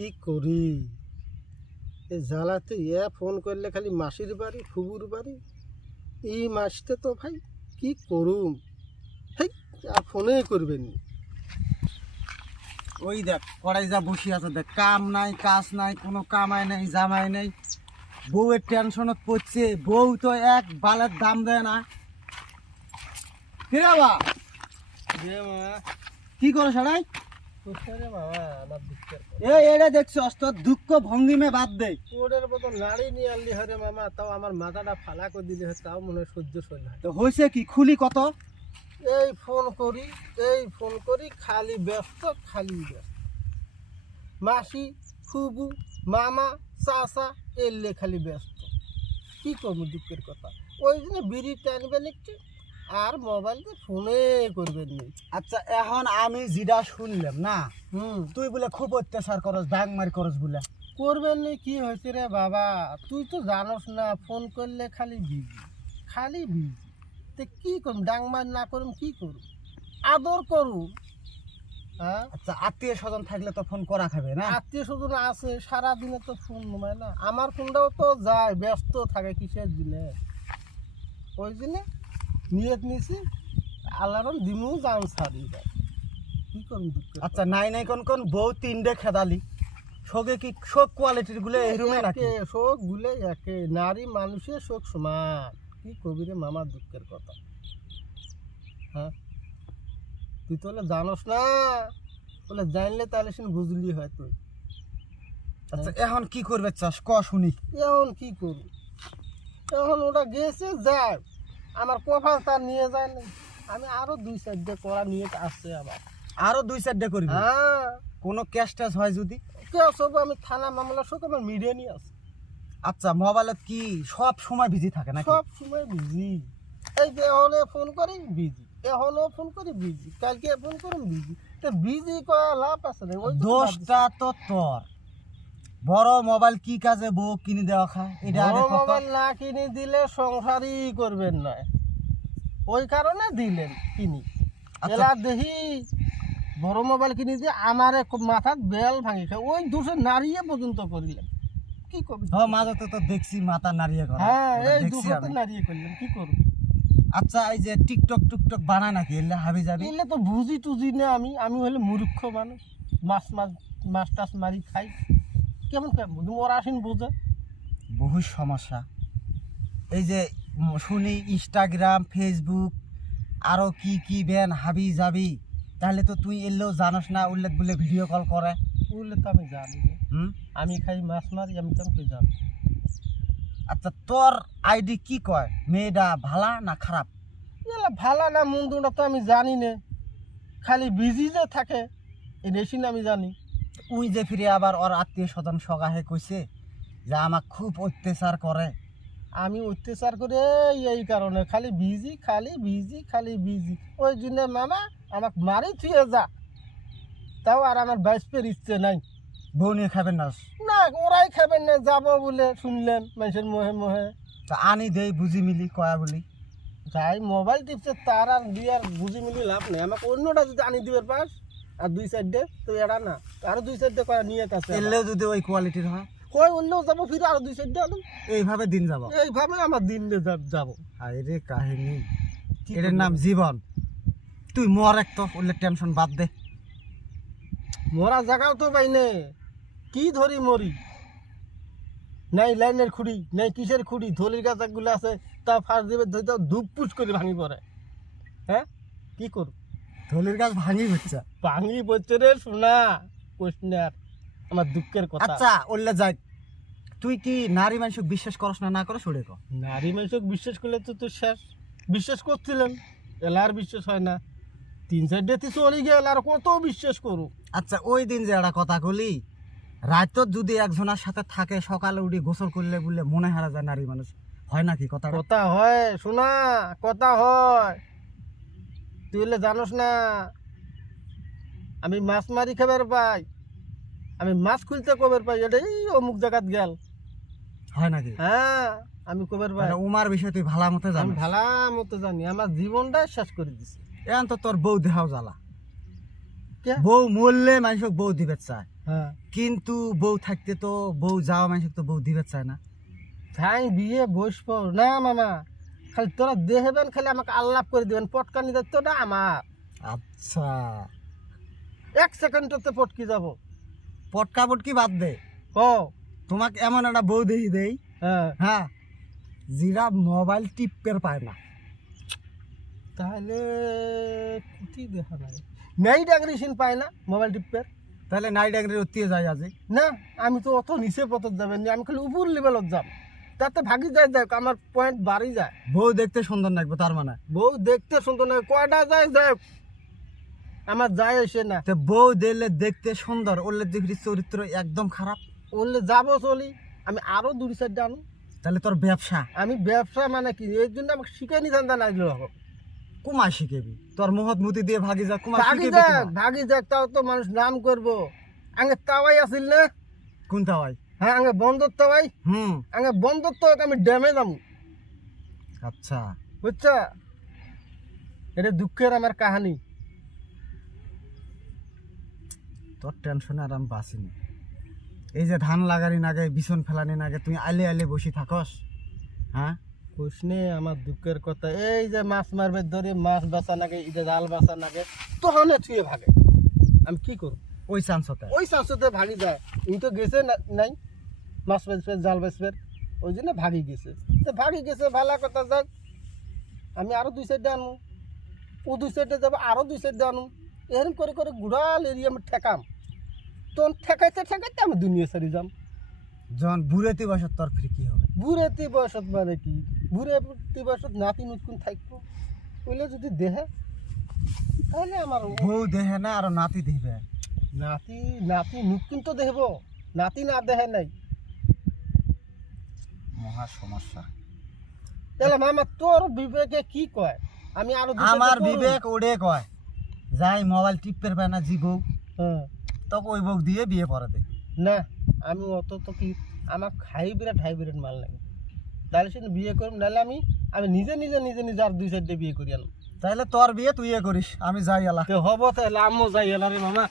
কি করি এই জ্বালাতে ফোন করলে খালি মাসির বাড়ি ফুবুর বাড়ি এই মাসতে তো ভাই কি করুম হেই আর ফোনে করবেন ওই দেখ কড়াই যা বসে আছে দেখ, কাম নাই কাজ নাই, কোনো কামাই নাই জামাই নাই, বউয়ের টেনশনত পড়ছে, বউ তো এক বালের দাম দেয় না। কিরাবা কি করো সবাই? আমার দুঃখের এটা দেখছো তোর দুঃখ ভঙ্গিমে বাদ দে। ওদের মতো নাড়ি নিয়ে আনলি হরে মামা, তাও আমার মাথাটা ফালা করে দিলে তাও মনে হয় সহ্য সই না। তো হয়েছে কি, খুলি কত? এই ফোন করি খালি ব্যস্ত মাসি ফুবু মামা চাচা এলে খালি ব্যস্ত। কি করবো দুঃখের কথা, ওই জন্য বিড়ি টানবেন একটু আর মোবাইলটা ফোনে করবেন নি। আচ্ছা এখন আমি যেটা শুনলাম না, তুই বলে খুব অত্যাচার করস, ডাং মারি করস বলে। করবেন নি কি হয়েছে রে বাবা, তুই তো জানোস না ফোন করলে খালি বিজি তে কি করুম, ডাংমার না করুম কি করুম, আদর করুম। হ্যাঁ আচ্ছা আত্মীয় স্বজন থাকলে তো ফোন করা খাবে না? আত্মীয় স্বজন আছে সারাদিনে তো ফোন নেয় না, আমার ফোনটাও তো যায় ব্যস্ত থাকে কিসের দিনে, ওই জন্যে নিয়ত নিছি আল্লাহর দিমু জান সারি যায়। কি করুম দুঃখ। আচ্ছা নাই কোন কোন বউ তিনটে খেদালি, শোকে কি শোক কোয়ালিটির গুলো এই রুমে নাকি? শোক গুলে একে, নারী মানুষের শোক সমান। কি কবি রে মামার দুঃখের কথা। হ্যাঁ তুই তো জানোস না, বলে জানলে তাহলে সে বুঝলি হয় তুই। আচ্ছা এখন কি করবে চাস ক শুনি। এখন কি করবি, এখন ওটা গেছে যায়, আমার কফা তার নিয়ে যায় না, আমি আরো 2-4 করা নিয়ে আসছে আবার, আরো 2-4 করবি? হ্যাঁ কোনো ক্যাশ ট্যাশ হয় যদি? কেউ সব আমি থানা মামলা সব আমার মিডিয়া নিয়ে আসে। আচ্ছা মোবাইলত কি সব সময় বিজি থাকে না? সব সময় বিজি, এই যে এখনো ফোন করি বিজি, এখনো ফোন করি বিজি, কালকে ফোন করি বিজি, তো বিজি করা লাভ আছে না? ওই দোষটা তো তোর। বড় মোবাইল কি কাজে বউ কিনে দেওয়া খায়, এটা আগে কত? মোবাইল না কিনে দিলে সংসারই করবেন না, ওই কারণে দিলেন কিনি। আচ্ছা। এলা দেখি বড় মোবাইল কিনে দিয়ে আমার মাথার বেল ভাঙি খায়, ওই দোষে নাড়িয়ে পর্যন্ত করিলেন। কি করবি? হ্যাঁ মাঝে তো দেখছি মাথা নাড়িয়ে করা। হ্যাঁ ওটা এই দেখছি দোষে আমি। নাড়িয়ে করলেন, কি করবো? আচ্ছা এই যে টিকটক টুকটক বানায় নাকি এলে হাবি যাবি? এলে তো বুঝি টুঝি না, আমি হলে মূর্খ মানুষ, মাছ টাছ মারি খাই, কেমন বুঝি ওরা আসেন বোঝে। বহু সমস্যা। এই যে শুনি ইনস্টাগ্রাম ফেসবুক আরো কি কি বেন হাবি যাবি, তাহলে তো তুই এলেও জানোস না, উল্লেখ বলে ভিডিও কল করে। বললে তো আমি জানি না, আমি খাই মাছ মারি, আমি কেমন জানি। আচ্ছা তোর আইডি কি কয়, মেয়েটা ভালা না খারাপ? এলা ভালো না মন্দটা তো আমি জানি না, খালি বিজি যে থাকে এই বেশি না আমি জানি। উই যে ফিরে আবার ওর আত্মীয় স্বজন সগাহে কইছে যে আমাক খুব অত্যাচার করে। আমি অত্যাচার করে এই কারণে খালি বিজি, ওই জন্য মামা আমাকে মারি থুয়ে যা, তাও আর আমার বাইসপের ইচ্ছে নাই। বউ নিয়ে খাবেন না? না ওরাই খাবেন না, যাবো বলে শুনলেন মানুষের মোহে তা আনি দেই বুঝি মিলি কয়া বলি। যাই মোবাইল টিপছে তার আর দিয়ে আর বুঝি মিলি লাভ নেই, আমাকে অন্যটা যদি আনি দিবে পাস আর 2-4 তো এরা না, আরো 2-4 করা নিয়ে আছে, এলেও যদি ওই কোয়ালিটির হয় হয় অন্যও যাবো, ফিরে আরো 2-4 আনুন, এইভাবে দিন যাব। এইভাবে আমার দিন যাবো। আরে কাহিনী, এটার নাম জীবন। তুই মর এক তো, ওলে টেনশন বাদ দে। মরা জায়গাও তো পাইনে, কি ধরি মরি, নাই লাইনের খুঁড়ি নাই কিসের খুঁড়ি, ধলির গাছগুলো আছে তা ফাঁস দিবে ধরতে ধূপ পুষ করে ভাঙি পড়ে। হ্যাঁ কি করব, ধলির গাছ ভাঙি হচ্ছে। ভাঙি পড়ছে রে শোনা কোশনার, আমার দুঃখের কথা। আচ্ছা ওলে যাই, তুই কি নারী মানুষকে বিশ্বাস করস না না করে ছড়ে কর? নারী মানুষকে বিশ্বাস করলে তো তোর শেষ, বিশ্বাস করছিলেন এলার বিশ্বাস হয় না, 3-4 ডেতে চলে গেল আর কত বিশ্বাস করু। আচ্ছা ওই দিন যে একটা কথা কলি, রাত যদি একজনের সাথে থাকে সকালে উঠে গোসল করলে বললে মনে হারা যায় নারী মানুষ, হয় নাকি কথা? কথা হয় শোনা, কথা হয়, তুই হলে জানোস না আমি মাছ মারি খাবার পাই, আমি মাছ খুলতে কবের পাই, এটাই অমুক জায়গাত গেল, হয় নাকি? হ্যাঁ আমি কবের পাই, উমার বিষয় তুই ভালো মতো আমি জানিস। ভালা মতো জানি, আমার জীবনটাই শেষ করে দিছে। এখন তো তোর বউ দেহাও জ্বালা। কে? বউ মরলে মানুষক বউ দিবে চায়, হ্যাঁ কিন্তু বউ থাকতে তো বউ যাওয়া মানুষক তো বউ দিবে চায় না। তাই বিয়ে বসবো না মামা, খালি তোরা দেখবেন, খালি আমাকে আল্লাপ করে দিবেন, পটকানি দায়িত্বটা আমার। আচ্ছা, 1 সেকেন্ডতে পটকি যাব। পটকা পটকি বাদ দে, ও তোমাকে এমন একটা বউ দেখি দেই, হ্যাঁ, হ্যাঁ, জিরা মোবাইল টিপের পায় না। তাহলে কুটি দেখা নাই, নেই ডাংরি সিন পায় না মোবাইল টিপের। তাহলে নাইট ডাংরির উত্তিয়ে যায় আজি। না আমি তো অত নিচে পথত যাবেন না, আমি খালি উপর লেভেলত যাম, তাতে ভাগি যায়, দেখ আমার পয়েন্ট বাড়ি যায়। বউ দেখতে সুন্দর লাগবে তার মানে। বউ দেখতে সুন্দর না, কয়টা যায় যাক, আমার যায় এসে না। তো বউ দিলে দেখতে সুন্দর, ওরলে দেখি চরিত্র একদম খারাপ, বললে যাবো চলি, আমি আরো 2-4টা আনো। তাহলে তোর ব্যবসা আমি ব্যবসা মানে কি, এই জন্য আমাকে শিখাই নিতাম না দিল কুমার শিখেবি, তোর মুহত মুতি দিয়ে ভাগি যা কুমার ভাগি শিখেবি যাক, কুমার। ভাগি যাক, তাও তো মানুষ নাম করবো। আগে তাওয়াই আসিল না, কোনটা হয়? হ্যাঁ আগে বন্ধর তাওয়াই, হুম, আগে বন্ধর তো আমি ড্যামে যাবো, আচ্ছা, বুঝছা? এটা দুঃখের আমার কাহানি। তোর টেনশনে আর আমি বাঁচিনি। এই যে ধান লাগানি নাগে, বিছন ফেলানি নাগে, তুই আলে আলে বসে থাকস, হ্যাঁ? কোশনে আমার দুঃখের কথা, এই যে মাছ মারবে ধরে, মাছ বাঁচা নাগে, এটা জাল বাঁচা নাগে, তখন ছুঁয়ে ভাগে। আমি কি করব? ওই চান্সতে ওই শাশুতে ভাগি যায়, ই তো গেছে নাই মাছ বেচবে, জাল বেচবে, ওই জন্য ভাগি গেছে। তো ভাগি গেছে, ভালো কথা যাক, আমি আরো 2-4টা আনবো, ও 2-4টা যাবো, আরো 2-4টা আনবো, এরকম করে করে গুড়াল এরিয়া আমি ঠেকাম, তখন ঠেকাইতে ঠেকাইতে আমি দুনিয়া সারি যাম। যখন বুড়েতে বসত তোর ফির কি হবে? বুড়েতি বয়সত মানে কি, বুড়েতি বয়সত নাতি নুতকুন থাকবো, ওইলে যদি দেহে তাহলে আমার বউ দেহে না আর নাতি দিবে। নাতি নাতি নুতকুন তো দেখবো, নাতি না দেহে নাই। মহা সমস্যা। তাহলে মামা তোর বিবেকে কি কয়? আমি আরো আমার বিবেক ওড়ে কয়, যাই মোবাইল টিপের পায় না জি বউ, হ্যাঁ তখন ওই বউ দিয়ে বিয়ে পড়া দে। না, আমি অত তো কি, আমার হাই বিরাট মাল লাগে, তাহলে সে বিয়ে করব, নাহলে আমি আমি নিজে নিজে নিজে নিজে আর 2-4টে বিয়ে করি আনো। তাইলে তোর বিয়ে তুই করিস, আমি যাই এলা। হবো তাহলে আমিও যাই এলারে মামা।